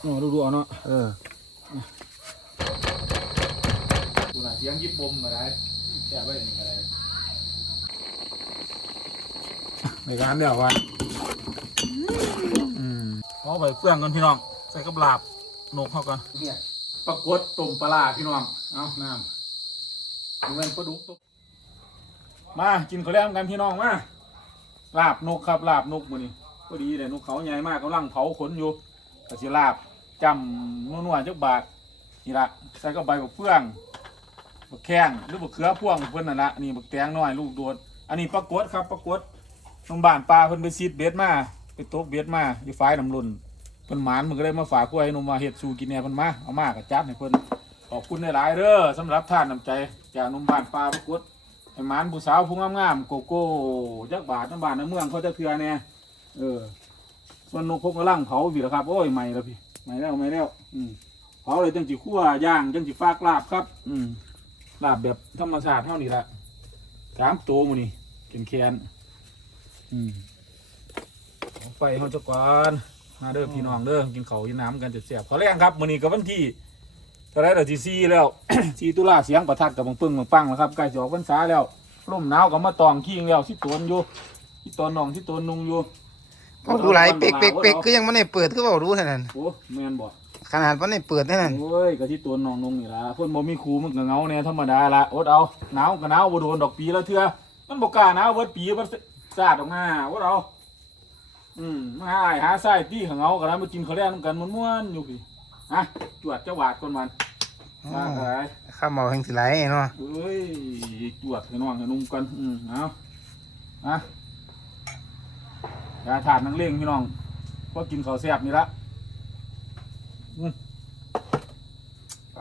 โอ้ดูดูเอาเนาะเออกูน่ะเสียงยิบปมก็ได้แค่ไว้นี่ก็ได้ในการเดียววันอืมเอาไปเฟื่องกันพี่น้อง ใส่กับลาบนกเข้ากันเนี่ยปรากฏต้มปลาร้าพี่น้อง เอาน้ำดูแม่นปลาดุกตกมา กินข้าวแล้งกันพี่น้องมาลาบนกครับลาบนกมือนี้ก็ดีเลยนกเขาใหญ่มากกำลังเผาขนอยู่กระสิลาบ จำนัวๆจักบาทนี่ละใส่ก็ใบบักเฟืองบักแข้งหรือบักเขือพ่วงเพิ่นนั่นละนี่บักแตงน้อยลูกโดด อันนี้ปรากฏครับปรากฏตรงบ้านปลาเพิ่นไปซีดเบ็ดมาไปตกเบ็ดมาอยู่ฝ่ายน้ำลุนเพิ่นหมานมันก็เลยมาฝากกล้วยนมมาเฮ็ดสูกินแหน่เพิ่นมาเอามากระจัดให้เพิ่นขอบคุณหลายๆเด้อสำหรับท่านน้ำใจจากนมบ้านปลาปรากฏไอ้หมานผู้สาวผู้งามๆโกโก้จักบาทน้ำบานน้ำเมืองเขาจะเทือเนี่ยเออส่วนนกพกกระลังเผาพี่แล้วครับ โอ้ยใหม่แล้วพี่ ใหม่แล้วใหม่แล้ว อืมเผาเลยจังจีคั่วย่างจังจีฟากลาบครับ อืมลาบแบบธรรมชาติเท่านี้ละสามตัวมูนี่แขนแขนอืมเอาไปเขาจะก่อนมาเด้อพี่น้องเด้อกินเขาวกินน้ำกันจะเสียบขอแรงครับมื้อนี้กับวันที่ก็ได้แต่ที่ซีแล้วซีตุลาเสียงประทัดกับบังปึ้งบังปังแล้วครับใกล้จะออกพรรษาแล้วร่มหนาวกับมาตองขี้งแล้วที่ตวนอยู่ที่ตวนน้องที่ตวนนุงอยู่ ก็ดูหลายเป๊กเป๊กเป๊กคือยังไม่ได้เปิดคือเปล่ารู้เท่านั้นโอ้แม่นบ่ขนาดไม่ได้เปิดเท่านั้นโอ้ยก็ที่ตวนน้องนุงนี่ล่ะคนบ่มีครูมันก็เหงาเนี่ยธรรมดาละอดเอาหนาวก็หนาวบ่โดนดอกปีละเทื่อมันบ่กล้าหนาวเบิดปีมันสาดออกมาอดเอาอืมมาหาอ้ายหาไส้ตี้ข้างเหงาก็แล้วมากินข้าวแลงนำกันม่วนๆอยู่พี่ฮะจวดจะหวาดคนมันว่าไปข้าวเมาแห่งสิไหลเนาะเอ้ยจวดให้น้องให้นุ่มกันอืมเอาอะ ยาถาดนังเล่งพี่น้องพอกินข้าวแซ่บนี่ละอืมไป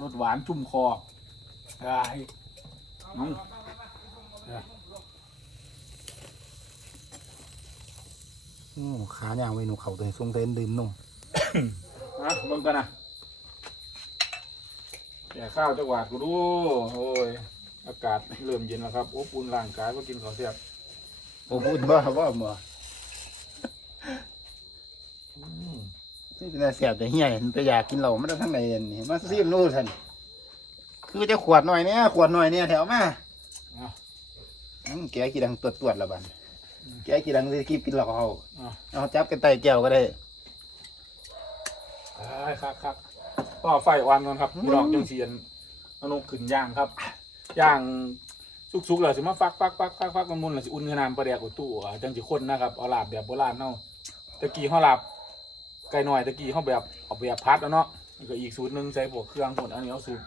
รสหวานชุ่มคอไปน้องโอ้ขาย่างไว้หนูเขาตัวทรงเต้นดื่มนมอะเบิ่งกันนะแก่ข้าวจังหวัดกูดู โอ้ย อากาศเริ่มเย็นแล้วครับอบอุ่นร่างกายพอกินข้าวแซ่บ โอ้พูดบ่บ่บ่อืมนี่เป็นแต่เสียบแต่เฮียเห็นไปอยากกินเหล้ามันได้ทั้งในนี่มาซีมนู่นท่านคือจะขวดหน่อยเนี่ยขวดหน่อยเนี่ยแถวมาเอาอืมแกกี่ดังตรวจตรวจละบันแกกี่ดังที่กินเหล้าเขาเอาเอาจับกันไต่แก้วก็ได้ได้ครับครับก็ไฟอ่อนก่อนครับพี่น้องจังเสียนเอานกขึ้นย่างครับย่าง สุกๆเลยสิมาฟักฟักฟักฟักฟักมันมุนเลยสิอุ่นขนาดประเดี๋ยวกับตู้อะจังสิคนนะครับเอาลาบแบบโบราณเนาะตะกี้เขาลาบไก่หน่อยตะกี้เขาแบบเอาแบบพัดแล้วเนาะนี่ก็อีกสูตรหนึ่งใส่พวกเครื่องหมดอันนี้เอาสูตร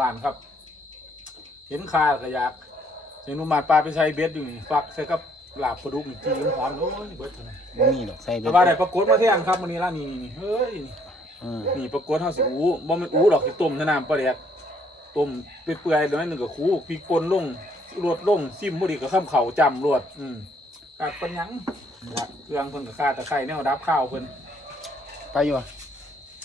บ้านๆครับ เห็นคาก็อยากเห็นหนุมาดปลาไปใส่เบ็ดอยู่นี่ฟักใส่กับลาบปลาดุกนี่ที่หอมๆโอ้ยเบิดเท่านั้นบ่มีดอกใส่เบ็แต่ดว่าได้ปรากฏมาเที่ยงครับวันนี้ล่ะนี่นี่นี่เฮ้ย อืมนี่ปรากฏเฮาสิอู้บ่แม่นอู้ดอกสิต้มในน้ำปลาแดกต้มเปื่อยๆแล้วนั่นนึงก็คูพริกป่นลง รวดลงซิมบ่ดีก็ข้ามเข่าจำรวด อืมกาดปัญญังละเครื่องเพิ่นก็ค่าตะไคร้แนวดับข้าวเพิ่นไปอยู่อะ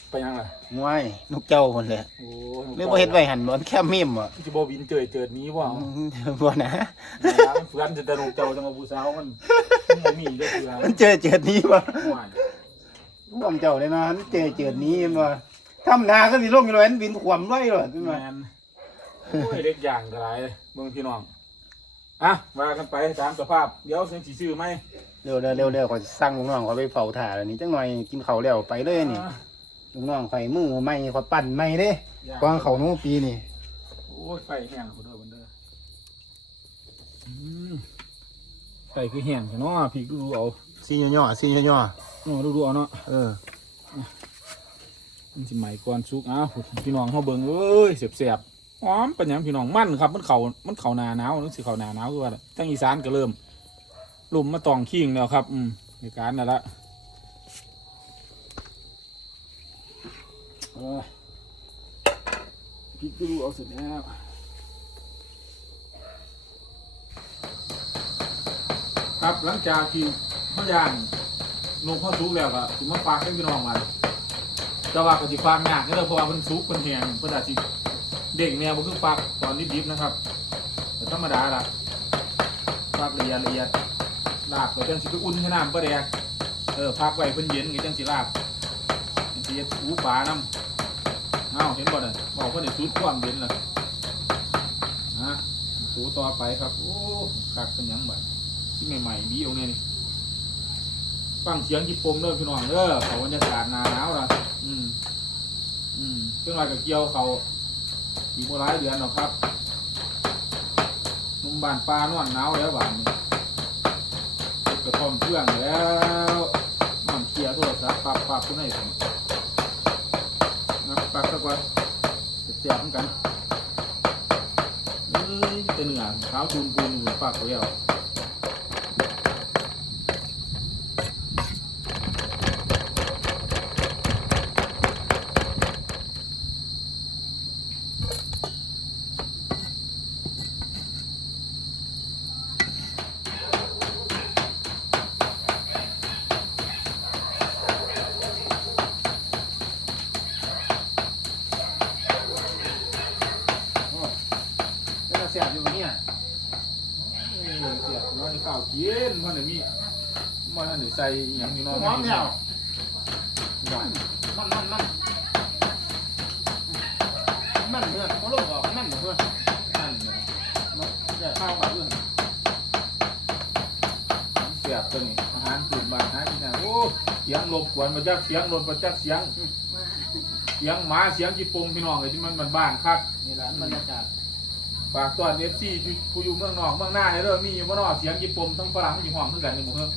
ไปยังล่ะมวยนกเจ้าคนเลยโอ้หรือบ่เฮ็ดไว้หันบ่แค่มีมบ่สิบ่วินเจยเจิดหนี้บ่เอาอืมบ่นะมันเฟือนจะตะนกเจ้าจังว่าผู้สาวมันมันบ่มีเด้อเฟือมันเจอเจิดนี้บ่ห่วยร่วมเจ้าเลยนะมันเจอเจิดนี้บ่ทำนาก็สิลงอยู่แล้วบินขวมไว้เลยขึ้นมาแม่นโอ้ยเล็กอย่างก็หลายเบิ่งพี่น้อง อะว่ากันไปตามสภาพ เดี๋ยวเสียงสิซื้อไหมเร็วๆเร็วๆเร็วขอยสั่งลูกน้องเขาไปเฝ้าถ่าแล้วนี่จังหน่อยกินข้าวแล้วไปเลยนี่ลูกน้องข่อยมือใหม่ข่อยปั่นใหม่เด้กวางเขาหนูปีนี่โอ้ยไฟแห้งคุณเด้อบันเด้ออืมไฟคือแห้งใช่เนาะพี่ดูเอาซีย่อๆซีย่อโอ้ดูดูเอาเนาะๆเออมันสิใหม่ก่อนสุกอ้าวพี่น้องเขาเบิ่งเอ้ยเสียบๆ หอมเป็นหยังพี่น้องมันครับ มันเขามันเขาหนาหนาวนึกสิเขาหนาหนาวคือว่าทั้งอีสานก็เริ่มลุ่มมาตองขิงแล้วครับ อืมในการนั่นละเออพี่ดูเอาเสร็จแล้วครับหลังจากที่เขาย่างนมข้าวซุกแล้วก็ถึงมาฝากให้พี่น้องมาแต่ว่าก็สิฝากยากนี่เลยเพราะว่ามันซุกมันแห้งเพิ่นอาจสิ เด้งแนวบ่คือฝากตอนดิบๆนะครับแต่ธรรมดาล่ะฝากละเอียดละเอียดลาบก็จังสิไปอุ่นให้น้ำปลาแดกเออพักไว้เพิ่นเย็นก็จังสิลาบเสียหูปลาน้ำเอาเห็นบ่น่ะบอกว่าในสุดความเด่นล่ะนะสูต่อไปครับโอ้คักเป็นยังบัดที่ใหม่ๆดีเอาเนี่ยนี่ฟังเสียงญี่ปุ่นเด้อพี่น้องเด้อเขาบรรยากาศหนาหนาวล่ะอืมอืมเครื่องรายกับเกี่ยวเขา อีกบ่หลายเดือนหรอกครับนุ่มบานปลานอนหนาวแล้วบานนี้กระท่อมเครื่องแล้วมันเคลียร์โทรศัพท์ปับปับตัวไหนนะปักสักวันเสียบเหมือนกันเอ้ยแต่เหนือเท้าจูนปูนอยู่ปักไว้แล้วแล้วก็เสียบอยู่เนี่ย นี่เสียบน้อยข้าวกินมันเดี๋ยวมีมันเดี๋ยวใส่ อย่างนี้เน้อยหอมแล้วหวานมันมันมันมันเพื่อนเขาลงออกมันเพื่อนนั่นเนี่ยเดี๋ยวข้าวมาเพื่อนเสียบตัวนี้อาหารกลุ่มบ้านหากินนะโอ้เสียงรบกวนมาจากเสียงรถมาจากเสียง เสียงหมาเสียงจีปงพี่น้องเลยที่มันมันบ้านคักนี่แหละบรรยากาศฝากตอนเอฟซีผู้อยู่เมืองนอกเมืองหน้าเนี่ยเด้อมีบ่นอเสียงจีปมทั้งฝรั่งจีห้องคือกันนี่หมดเพิ่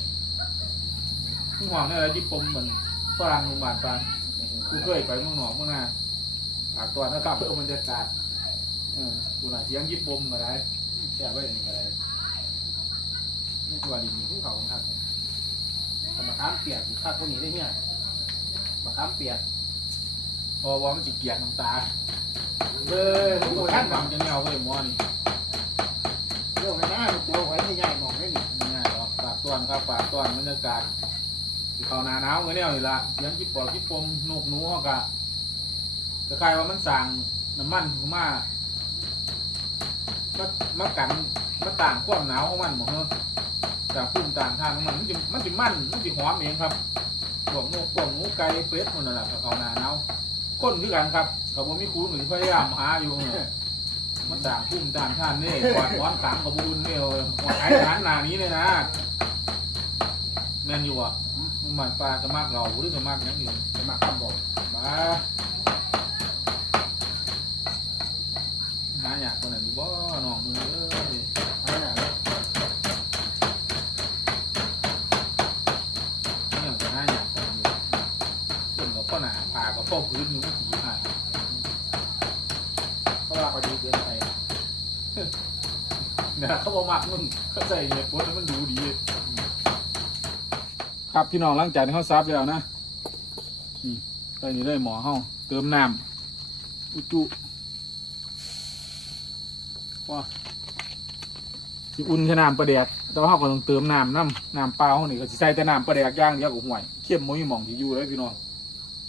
มที่ห้องเนี่ยแหละจีปมเหมือนฝรั่งเมืองบ้านปานกูเคยไปเมืองนอกเมืองหน้าฝากตอนนะครับเพื่อบรรยากาศเออกูน่ะเสียงจีปมมาได้แซ่บไว้อย่างนี้ก็ได้นี่ตัวดินนี่ขึ้นเขาของท่านสมะขามเปียกข้าวพวกนี้ได้เนี่ยมะขามเปียกพอว่ามันจิเกลียดน้ำตาเบอร์โอ้ลูกยท่านหวังจะแนวเว้ยหมอนี่โลกในหน้าตัวไว้ที่ใหญ่มองได้นี่ง่ายหรอกฝากต้อนครับฝากต้อนบรรยากาศที่ เขาหนาหนาวกันเนี่ยนี่ละเสียงจิปอจิปมนกหนูฮอกะคล้ายว่ามันสั่งน้ำมันของมามามากันมาต่างความหนาวของมันหมดเนอะจากพุ่มต่างทางของมันมันจะมันจะมันมันจะหอมเองครับพวกนกพวกหนูไก่เป็ดมันนั่นแหละเขาหนาหนาวคนคือกันครับเขาบ่มีคูหรือพยายามหาอยู่เออมันต่างพุ่มต่างท่านนี่กอดร้อนขังกับบุญนี่เออหัวไอ้ทหารหนานี้เลยนะแมนอยู่อะ มันมันปลาจะมากเราหรือจะมากอยังอื่นจะมาคำบอกมาหาอยากคนไหนบ่หนองมึงเอ้ยอะไรนะเนี่ยจะหาอยากคนอยู่คนกับพ่อหนาผ่ากับพ่อพื้นอยู่ก็ถีหายเพราะว่าเขาดีเกินไปเนี่ยเขาบอกมากมึงเขาใส่เหตุผลแล้วมันดูดีเลย ครับพี่น้องหลังจากที่เขาซับแล้วนะนี่ตอนนี้ได้หมอเขาเติมน้ำอุจุว่าสิอุ่นแค่น้ำปลาแดกแต่ว่าเขาก็ต้องเติมน้ำน้ำน้ำเปล่าเขานี่ก็สิใส่แต่น้ำปลาแดกย่างเดียวกับห่วยเข้มมันมีหม่องที่อยู่เลยพี่น้อง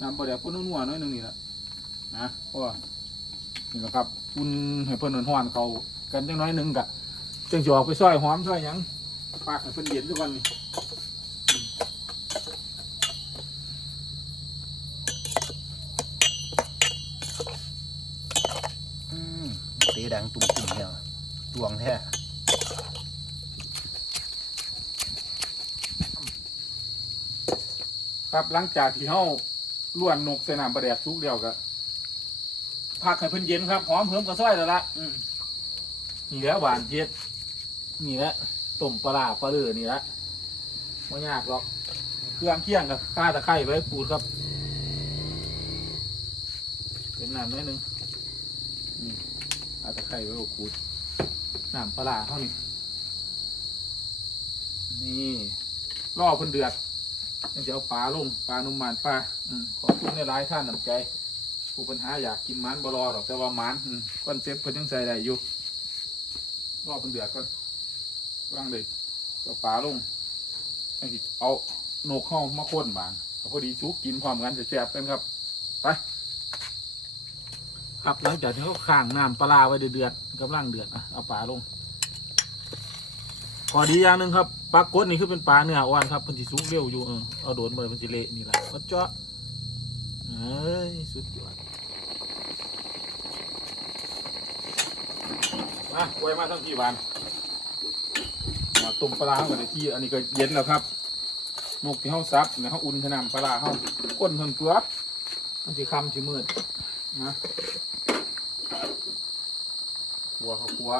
น้ำปลาแดกก็นัวๆน้อยหนึงนี่แหละนะเพราะว่านี่แหละครับอุ่นให้เพิ่นหอนๆเขากันจังน้อยหนึงกะจังจะออกไปซอยหอมซอยหยังฝากให้เพิ่นเย็นทุกวันนี่ อืมเตะ ดังตุ่มๆเนี่ยตวงแท้ครับหลังจากที่เฮาล้วนนกใส่น้ำปลาแดกสุกเดียวก็พักให้เพิ่นเย็นครับหอมเพิ่มกระซ้อยแล้วละอืมนี่แหล้วหวานเจี๊ยดนี่แหละต้มปลาร้าปลาเลือนี่แหละไม่ยากหรอกเครื่องเคียงกับข้าตะไคร้ไว้ปูดครับ เป็นน้ำนิดนึงนี่ ข้าตะไคร้ไว้ปูดน้ำปลาร้าเท่านี้นี่ล่อเพิ่นเดือดยังจะเอาปลาลงปลานุ่มหมันปลาอขอบคุณในร้ายท่านน้ำใจผู้ปัญหาอยากกินมันบรอหรอกแต่ว่ามันอืมคอนเซ็ปต์เพิ่นยังใส่ได้อยู่รอเพิ่นเดือดก่อนวางเลยเอาปลาลงให้สิเอาโหนกเข้ามาค้นบานเอาพอดีสุกกินพร้อมกันแซ่บกันครับไป ครับหลังจากที่เขาข้างน้ำปลาร้าไว้เดือดๆกำลังเดือดอะเอาปลาลงขอดีอย่างหนึ่งครับปลากดนี่คือเป็นปลาเนื้ออ่อนครับเพันธิสุกเร็วอยู่เออเอาโดนบ่ไปเพันธิเละนี่แหละก็เจาะเอเอ้ยสุดยอดมาไว้มาทั้งกี่วันมาต้มปลาร้าก่อนที่อันนี้ก็เย็นแล้วครับนกที่เฮาซับเนี่ยเฮาอุ่นขนำปลาร้าเฮาก้นเพิ่นตัวมันสิคำสิมืดนะ ขัวเขาขัว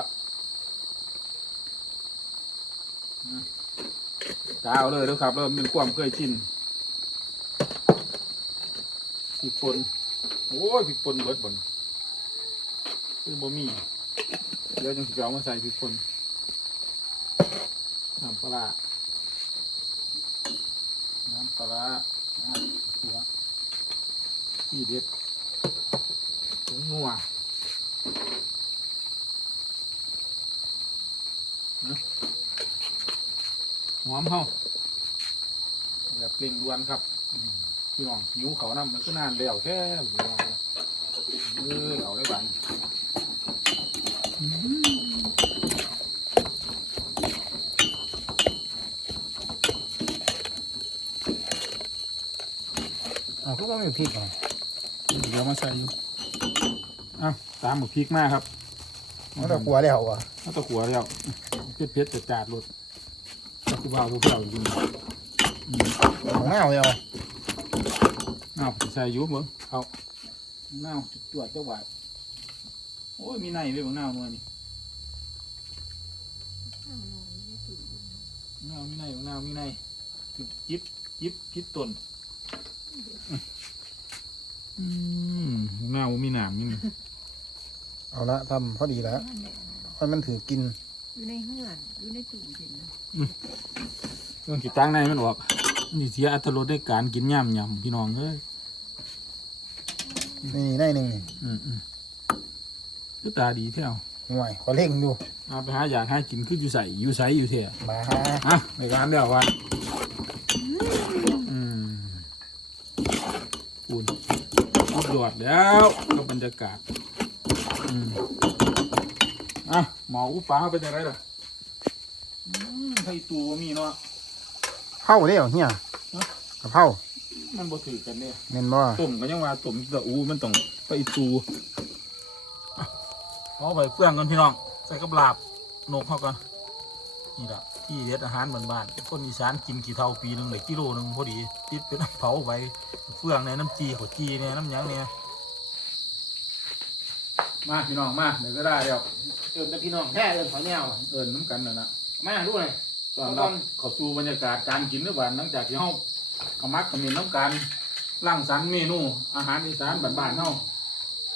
นะกาวเลยเด้อครับเริ่มเป็นความเคยชินพริกป่นโอ้ยพริกป่นเบิดบ่นคือบ่มีเดี๋ยวจังสิเอามาใส่พริกป่นน้ำปลาน้ำปลาหัวที่เด็ดถุงนัวนะห อมเฮาแบบเร่งด่วนครับอืมพี่น้องหิวเขาวน้ำมันก็นานแล้วแค่พี่น้องเออเอาได้บันอืมอ๋อก็ว่าไม่พริกเหรอเดี๋ยวมาใส่อยู่อะตามหมึกพริกมากครับมันจะกลัวแล้วอะถ้าตะขัวแล้วเผ็ดเผ็ดจัดจาดรส ก็คือว่าพวกเราจริงๆอืมของแมวเลยอะน้าวใส่อยุบเบิ้งเอาน้าวจวดเจ้าหวายโอ้ยมีในไว้เบางน้าวมือนี่น้าวมีในบางน้าวมีในจิบจิบจิบจิบต้นอืมน้าวบ่มีหนามนี่เอาละทำพอดีแล้วเพราะมันถือกิน อยู่ในเฮือนอยู่ในตู้เย็นนะเรื่องขีดตั้งในมันออกนี่เสียอัตรสในการกินย่ำยำพี่น้องเอ้ยนี่ได้หนึ่งนี่อืมอืมคือตาดีเท่าห่วยขอเล่งดูเอาไปหาอยากให้กินคืออยู่ใส่อยู่ใส่อยู่เท่ามาอะในการเดียววันอืมอุ่นสุดยอดแล้วกับบรรยากาศอืม อะหมออุปลาเป็นยังไงล่ะอืมไข่ตูบ่มีเนาะ เผาได้เหรอเฮียฮะ กะเพรามันบ่ถือกันเนี่ยเมนบ่ต้มก็ยังว่าต้มตะอูมันต้องไปตูอะเอาไปเฟื่องกันพี่น้อง ใส่กับลาบนกเข้ากันนี่ละที่เด็ดอาหารบ้านๆคนอีสานกินกี่เท่าปีหนึ่งเลยกิโลหนึ่งพอดี ติดเป็นน้ำเผาไปเฟื่องในน้ำจีขวจีเนี่ยน้ำหยังเนี่ยมาพี่น้องมาเดี๋ยวก็ได้เดี๋ยว เอินแต่พี่น้องแท้เอินขอแนวเอิญน้ำกันนั่นละมาดูหน่อยตอนรับเข้าสู่บรรยากาศการกินด้วยกันหลังจากที่เฮาขมักขมิ้นน้ำกันร่างสรรค์เมนู อาหารอีสานบ้านๆเฮา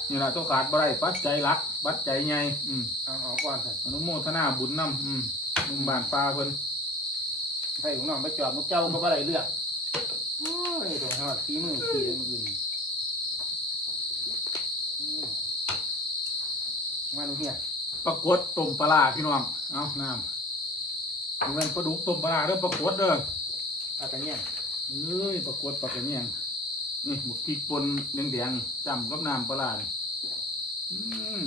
นี่แหละต้องขาดบ่ได้ปัจจัยหลักปัจจัยใหญ่อืมเอาเอาก่อนสิอนุโมทนาบุญนำอืมลุงบ้านปลาเพิ่นใส่ของน้องไปจอดมุกเจ้าก็บ่ได้เลือกโอ้ยตรงทอดฝีมือฝีมืออื่นอืมมาดูเฮีย ปรากฏต้มปลาร้าพี่น้อง เอาน้ำมันเป็นปลาดุกต้มปลาร้าเด้อปรากฏเด้อเอากันเนี่ยเอ้ยปรากฏปลากระเนียงนี่บุกพริกป่นแดงๆจำกับน้ำปลาร้านี่อืม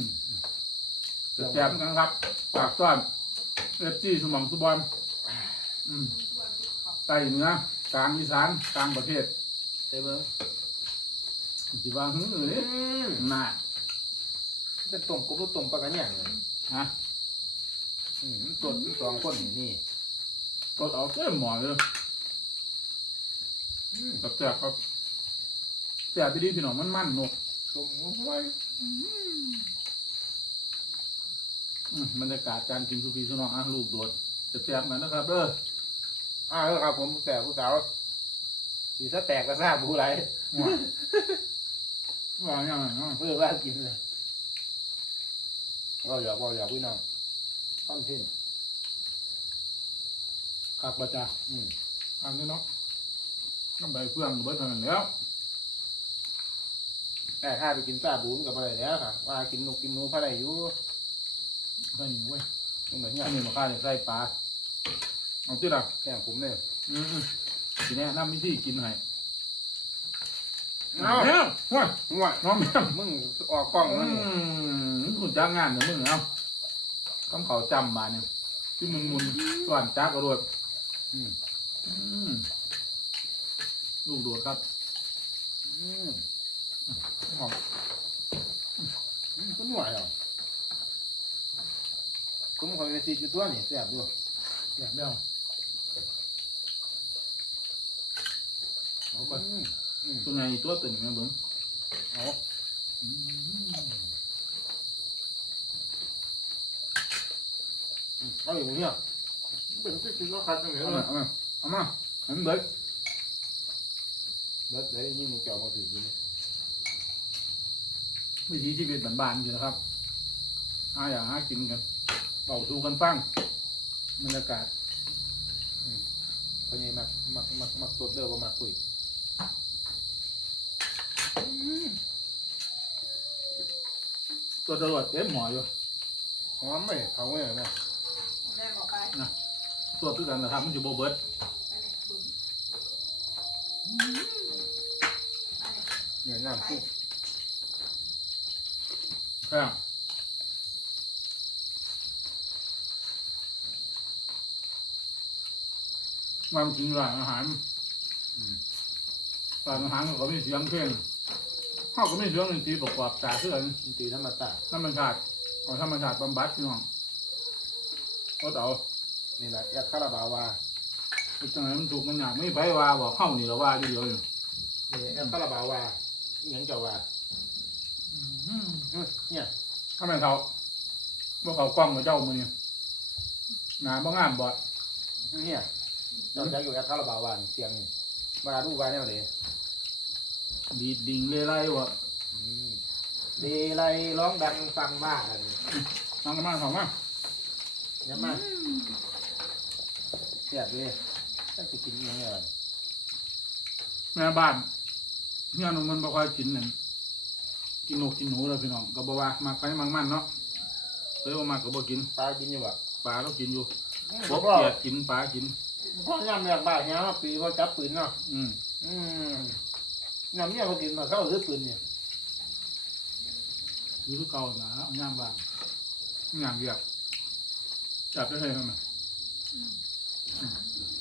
แซ่บๆกันครับปากต้อนเอฟซีสมองสุบอลอืมใต้เหนือกลางอีสานกลางประเทศใส่เบิ้งสิว่าหื้อเลยอืมน่า จะต้มกบหรือต้มปลากันเนี่ยงเลยฮะอืมมันตัวมันสองคนนี่นี่ก็เอาเต็มหมอเลยอืมแบบแซ่บครับแซ่บไปดีพี่น้องมันมันๆนกต้มไว้อืมบรรยากาศการกินสุกี้สุนองอะลูกโดดจะแซ่บๆกันนะครับเด้ออ่าเออครับ ผมแต่ผู้สาวสีสะแตกกระซ่าบูไรว่าว่าอย่างนั้นเนาะ เพื่อว่ากินเลย ก็อยากก็อยากพี่น้องคอนเทนต์คักประจ้าอืมอันนี้เนาะน้ำใบเฟืองเบิดเท่านั้นแล้วแต่ถ้าไปกินซาบูนกับอะไรแล้วค่ะ ว่ากินนกกินหนูพะไรอยู่ก็นี่เว้ยมันเหมือนอัเงี้ยนนี้มาฆ่าจะใส่ปลาเอาที่ละแกงผมเนี่ยอืมๆทีนี้น้ำวิธีกินให้ เอาเอ้าว้ยง่วงน้องแม่มึงออกกล้องอืแล้วนี่มคุณจ้างงานเนี่ยมึงเอาคำเขาจำมาเนี่ยที่มุนมุนส่วนจ้ากระโดดอืมอืมลูกโดดครับอืมหอมอืมก็หน่วยเหรอผมคอไปซีดอยู่ตัวนี่แซ่บด้วยแบบเดียวเอาไป ตัวไหนตัวตึงแม่เบิ้งเอาเอาอยู่เนี่ยเป็นที่กินแล้วคัดตรงนี้เอาเลมายเอามาเอามาให้มันเบิดเบิดเลยนี่มึงเกี่ยวมาถือกินวิถีชีวิตบ้านๆอยู่นะครับหาอย่างหากินกันเป่าสู่กันฟังบรรยากาศเพราะยังมักมักมักมักสดเด้อบ่มักคุย ตัวตำรวจเต็มหมออยู่หอมไหมเขาเนี่ยนะแม่บอกไปตัวคือกันนะครับมันอยู่โบเบิร์ดเนี่ยน้ำซุปครับมันกินร้านอาหารอืมร้านอาหารก็มีเสียงเพลง เขาก็มีเสียงดนตรีประกอบจากเพื่อนดนตรีธรรมชาติธรรมชาติเอาธรรมชาติบำบัดพี่น้องก็เอานี่แหละยัดคาราบาวาไปจังไหนมันถูกมันอยากไม่ไปว่าบอกเข้านี่เราว่าดีเดียวอยู่นี่ยัดคาราบาวาอิหยังเจ้าว่าอืมเนี่ยทำไมเขาบ่เขากล้องกับเจ้ามือนี่หนาบ่งามบ่เนี่ยเจ้าจะอยู่ยัดคาราบาวานี่เสียงนี่มาดูกันเนี่ยเลย ดีดดิ่งเลยไรวะอืมดีไรร้องดังฟังบ้าอะไรนี่น้องกันมาสองมาเนี่ยมาเสียดเลยตั้งแต่กินอิหยังเนี่ยแม่บ้านเฮียหนุ่มมันบ่ค่อยกินนั่นกินนกกินหนูเลยพี่น้องก็บ่ว่ามาไปมังมันเนาะเคยบ่มาก็บ่กินปลากินอยู่บ่ปลาเรากินอยู่พ่กอบเกียดกินปลากินพ่อยำเนี่ยบ้าเนี้ยปีเขาจับปืนเนาะอืมอืม ยำเนี่ยเขากินมาเขาซื้อปืนเนี่ยคือคือเก่านะย่ามบานย่ามเรียกจับได้เลยทำไมอืม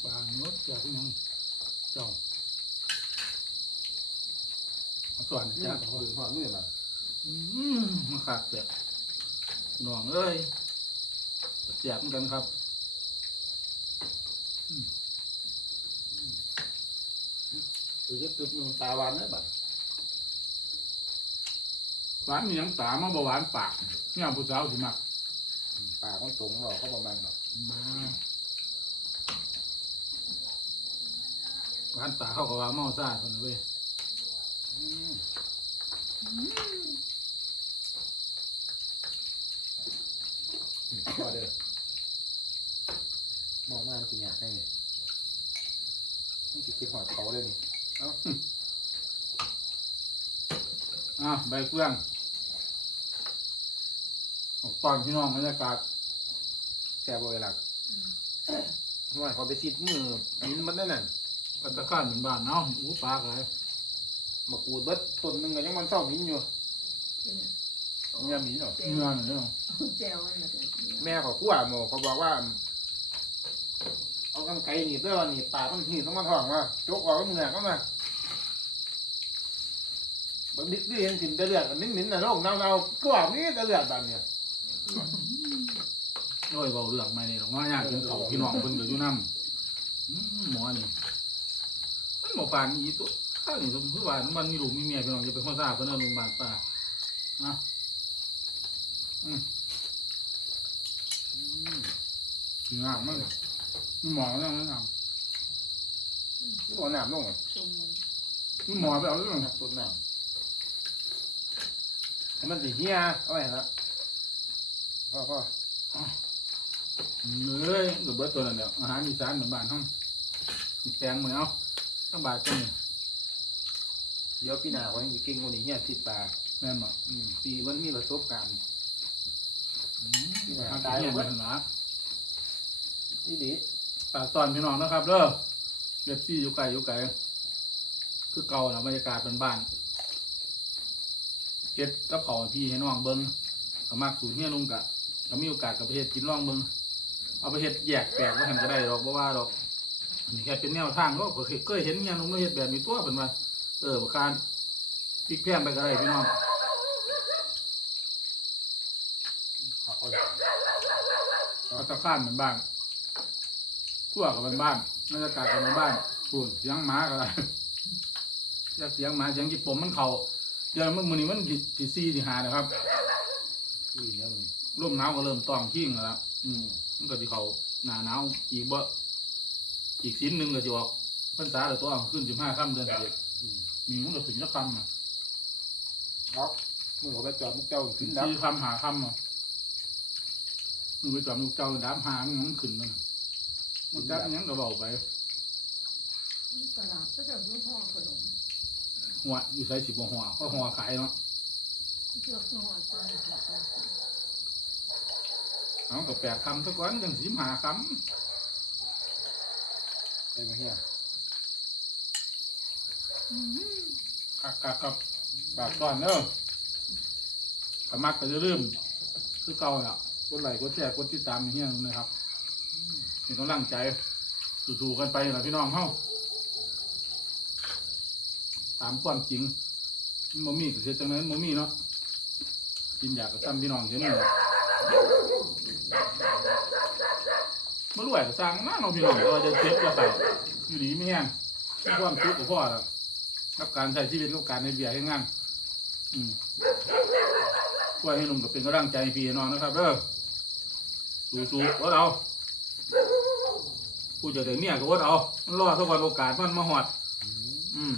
ปลาเนื้อจับได้ยังจ้อาส่วนจ้ามปืนหอดมือมาอืมมาขาดเจ็บน้องเอ้ยเจ็บเหมือนกันครับ อืม คือจะจุดหนึ่งตาหวานเนี่ยบัดหวานมีหยังตามาบ่หวานปากเนี่ยผู้สาวสิมักปากมันตรงหรอกเขาประมาณหรอกหวานตาเขาก็ว่าเมาซ่าคนนะเว้ยอืมก็เด้อมองมามันสิยากให้นี่มันสิคือหอดเขาเลยนี่ อะใบเฟื่องออกตอนพี่น้องบรรยากาศแซ่บบ่เวลาว่าเขาไปซิดมือมินมันนั่นน่ะปัตตะข้านเหมือนบ้านเนาะอู้ปลากเลยมากรูดเบิดต้นหนึงก็ยังมันเศร้ามินอยู่เนี่ยมินเหรอเนื้อเนี่ยแจวมันนะเกิดแม่เขากู้อะหมอเขาบอกว่าเอา กำไก่หนีบด้วยว่าหนีบปากมันหนีบต้องมาท้องว่าจกออกก็เหงื่อก็มาบางดิกดิเห็นถิ่นตะเลือดมันมิ้นๆน่ะโรคเน่าๆก็ว่ามีตะเลือดแบบเนี้ยโอ้ยเบาเรื่องไม่นี่หรอกว่าอยากกินเขาวพี่น้องเพิ่นก็อยู่น้ำอืมหมอนี่มันหมอปานอีตัวข้าวนี่สมคือว่ามันมีลูกมีเมียพี่น้องจะไปข้อซ่าเพิ่นเอาโรงพยาบาลป่านะอืมอืมงามมาก หมอแล้วนะนี่บ่น้ำลงอะชมมันนี่หมอไปเอาเรื่องต้นน้ำให้มันสิเฮียเอาไว้ละพ่อพ่อเอ้ยเดี๋ยวเบิดตัวนั่นเดียวอาหารอีสานเหมือนบ้านห้องมีแตงเหมือนเอาทั้งบาทตัวนี้เดี๋ยวพี่หน้าเขายังสิเก่งกว่านี้เฮียทิดปลาแม่นบ่อืมปีมันมีประสบการณ์อืมทางเที่ยงไปถึงละนี่ดี ฝากตอนพี่น้องนะครับเด้อเว็บซี่อยู่ไกลอยู่ไกลคือเก่านะบรรยากาศเป็นบ้านเก็ดกับเขาวให้พี่ให้น้องเบิ้งก็มากสูตรเฮียลุงกะก็มีโอกาสกับไปเฮ็ดกินลองเบิ้งเอาไปเฮ็ดแยกแปลกว่าหันก็ได้หรอกเพราะว่าดอกอันนี้แค่เป็นแนวทางก็เคยเคยเห็นเฮียลุงเราเฮ็ดแบบนี้ตัวเป็นว่าเออประการพริกแพงไปก็ได้พี่น้องขอเขาเลยพัตตาข้านเหมือนบ้าน ขั้วกับมันบ้านบรรยากาศกับมันบ้านปุ่นเสียงหมาก็ได้อยากเสียงหมาเสียงจิปมมันเข่าเดี๋ยวมันมือนี้มันที่สี่ที่หานะครับที่เนี้ยมันร่มหนาวก็เริ่มต้องขิ้งแล้วล่ะอืมมันก็ที่เขาหนาหนาวอีกบ่อีกสิ้นหนึ่งก็จะออกพรรษาเดี๋ยวตัวขึ้นสิบห้าค่ำเดือนสิบเอ็ดอืมมีมันก็ถึงจะค่ำอะเอามึงเอาไปจอดมุกเจ้าขึ้นดับสี่ค่ำหาค่ำอะมึงไปจอดมุกเจ้าดามหางมันขึ้นมัน มันจับอิหยังก็เบาไปตลาดก็จะรู้พ่อขนมหัวอยู่ใส่สิบหัวก็หัวขายเนาะเชือกนอนไปค่ะเอากับแปดคำสักวันจังสิบหาคไปมาเฮียำคักคักกับปากก่อนเด้อขมักก็จะลืมคือเก่าอะกดไลค์กดแชร์กดติดตามอย่างเงี้ยนะครับ เป็นกำลังใจสู้ๆกันไปนะพี่น้องเฮาตามความจริงมันบ่มีก็เสียจังนั้นบ่มีเนาะกินอยากก็ซ้ำพี่น้องเช่นนี้แหละมารวยก็สร้างมากเนาพี่น้องก็จะเจ็บจะใส่อยู่ดีไม่แห้งมีความทุกข์กับพ่อแล้วกับการใช้ชีวิตกับการในเบียร์ให้งานอืมช่วยให้หนุ่มกับเป็นกำลังใจพี่น้องนะครับเด้อสู้ๆว่าเรา ผู้จะได้เมียก็ว่าเอามันรอสักวันโอกาสมันมาหอด อืม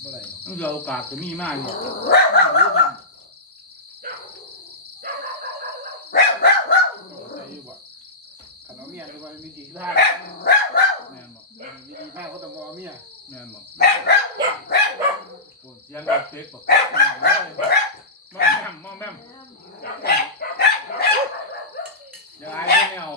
เมื่อไหร่เนาะต้องเจอโอกาสจะมีมากอยู่ไม่รู้กันใจอยู่บ่ขันเอาเมียหรือว่ามีกี่ท่าแม่นบอกมีกี่ท่าก็ต้องเอาเมียแม่นบอกโอ้ยเสียงดังเป๊กบอกแม่นเลยมอมแม่มมอมแม่ม เดี๋ยวไอ้ไม่เอา